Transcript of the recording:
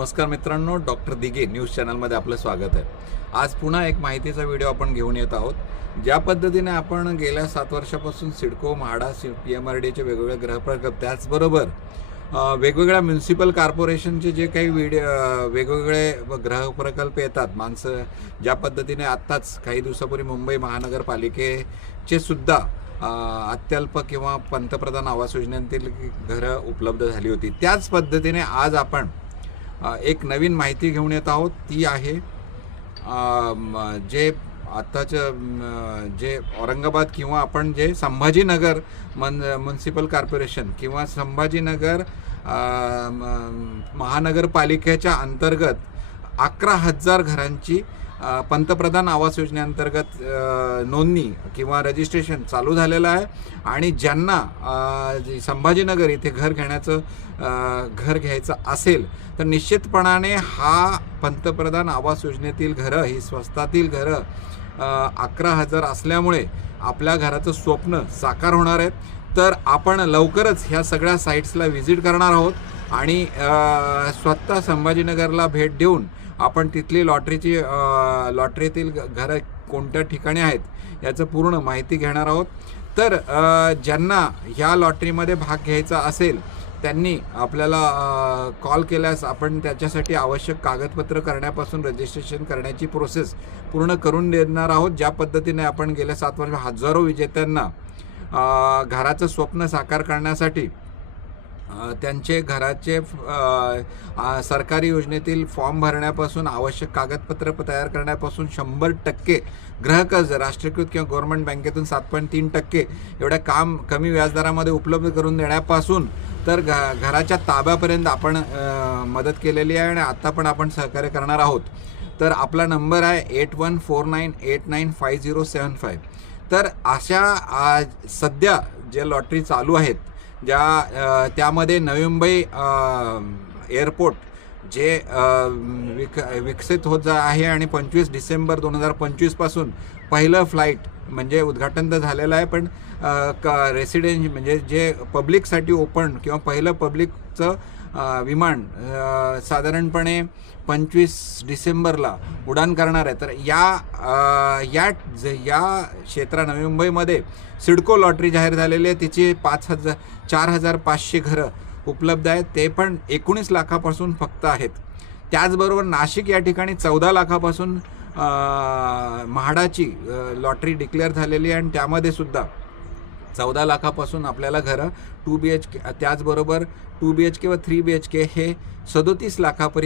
नमस्कार मित्रांनो, doctor Dighe news चॅनलमध्ये आपलं स्वागत आहे। आज पुन्हा एक माहितीचा व्हिडिओ आपण घेऊन येत आहोत। ज्या पद्धतीने आपण गेल्या 7 वर्षापासून सिडको, म्हाडा, PMRDचे वेगवेगळे गृहप्रकल्प, त्याचबरोबर वेगवेगळ्या म्युनिसिपल कॉर्पोरेशनचे जे काही वेगवेगळे गृहप्रकल्प येतात, माणसं ज्या पद्धतीने आत्ताच काही दिवसापूर्वी मुंबई महानगरपालिकेचे सुद्धा अत्यल्प किंवा पंतप्रधान आवास योजनेतील घरं उपलब्ध झाली होती, त्याच पद्धतीने आज आपण एक नवीन माहिती घेऊन येत आहोत। ती आहे जे आत्ताचं जे औरंगाबाद किंवा आपण जे संभाजीनगर म्युनिसिपल कॉर्पोरेशन किंवा संभाजीनगर महानगरपालिकेच्या अंतर्गत 11,000 घरांची पंतप्रधान आवास योजनेअंतर्गत नोंदणी किंवा रजिस्ट्रेशन चालू झालेलं आहे। आणि ज्यांना संभाजीनगर इथे घर घ्यायचं असेल तर निश्चितपणाने हा पंतप्रधान आवास योजनेतील घरं ही स्वस्तातील घरं 11,000 असल्यामुळे आपल्या घराचं स्वप्न साकार होणार आहे। तर आपण लवकरच ह्या सगळ्या साईट्सला व्हिजिट करणार आहोत आणि स्वतः संभाजीनगरला भेट देऊन आपण तिथली लॉटरीतील घरं कोणत्या ठिकाणी आहेत याचं पूर्ण माहिती घेणार आहोत। तर ज्यांना ह्या लॉटरीमध्ये भाग घ्यायचा असेल त्यांनी आपल्याला कॉल केल्यास आपण त्याच्यासाठी आवश्यक कागदपत्र करण्यापासून रजिस्ट्रेशन करण्याची प्रोसेस पूर्ण करून देणार आहोत। ज्या पद्धतीने आपण गेल्या 7 वर्ष हजारो विजेत्यांना घराचं स्वप्न साकार करण्यासाठी त्यांचे घराचे सरकारी योजनेतील फॉर्म भरण्यापासून आवश्यक कागदपत्र तयार करण्यापासून 100% गृहकर्ज राष्ट्रीयकृत किंवा गव्हर्नमेंट बँकेतून 7.3% एवढ्या कमी व्याजदरामध्ये उपलब्ध करून देण्यापासून तर घराच्या ताब्यापर्यंत आपण मदत केलेली आहे आणि आता पण आपण सहकार्य करणार आहोत। तर आपला नंबर आहे 8149895075। तर अशा सध्या जे लॉटरी चालू आहेत त्यामध्ये नवी मुंबई एअरपोर्ट जे विकसित होत आहे आणि 25 डिसेंबर 2025 पासून पहिलं फ्लाईट म्हणजे उद्घाटन तर झालेलं आहे, पण म्हणजे जे पब्लिकसाठी ओपन किंवा पहिलं पब्लिकचं विमान साधारणपणे 25 डिसेंबरला उड्डाण करणार आहे। तर या नवी मुंबईमध्ये सिडको लॉटरी जाहीर झालेली आहे। तिची 4,500 घरं उपलब्ध आहेत, ते पण 19 लाखापासून फक्त आहेत। त्याचबरोबर नाशिक या ठिकाणी 14 लाखापासून म्हाडाची लॉटरी डिक्लेअर झालेली आहे आणि त्यामध्ये सुद्धा 14 लाखापासून आपल्याला घरं 2 BHK, त्याचबरोबर 2 BHK व 3 BHK हे 37 लाखापर्यंत